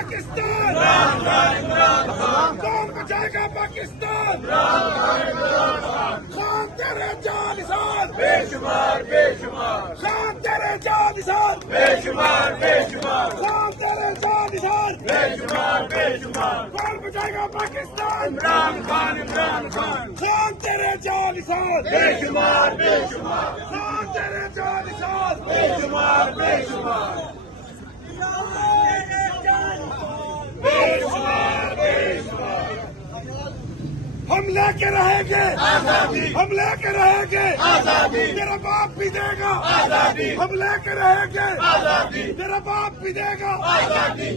پاکستان کون بچائے گا پاکستان خان تیرے جان نثار بے شمار بے شمار خان تیرے جان نثار بے شمار بے شمار خان تیرے جان نثار بے شمار بے شمار کون بچائے گا پاکستان عمران خان خان تیرے جان نثار بے شمار بے شمار خان تیرے جان نثار بے شمار بے شمار ہم لے کے رہیں گے آزادی ہم لے کے رہیں گے آزادی تیرا باپ بھی دے گا آزادی ہم لے کے رہیں گے آزادی تیرا باپ بھی دے گا آزادی